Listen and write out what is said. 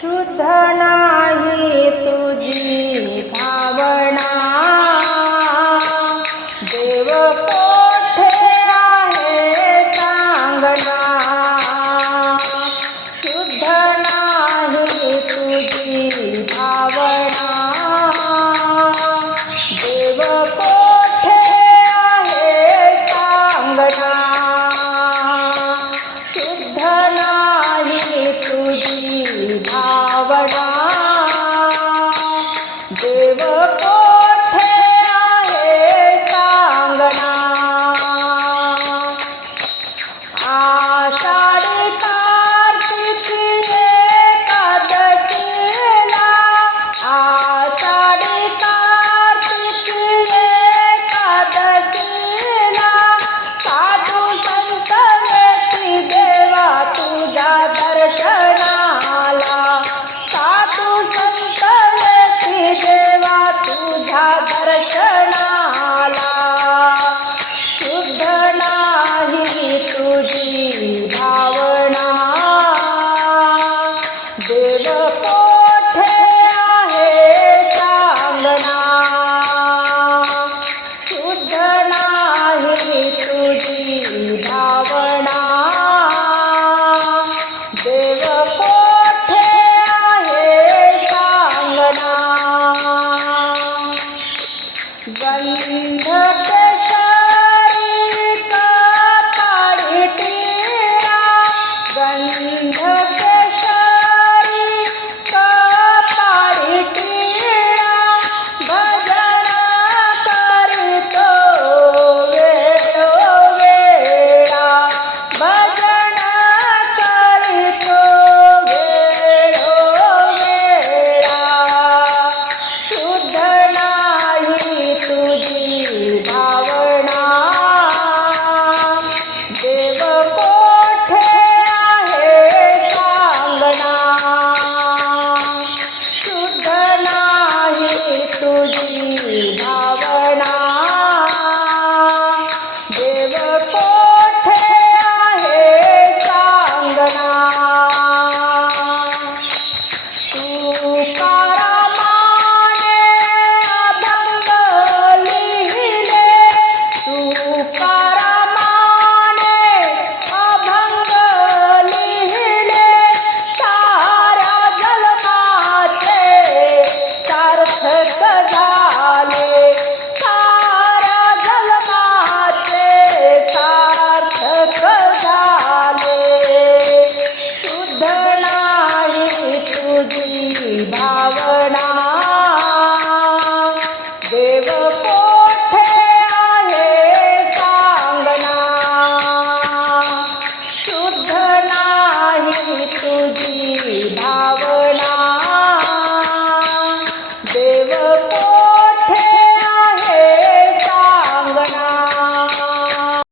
ಶುದ್ಧನಾ Deva गंध गंध তো দিন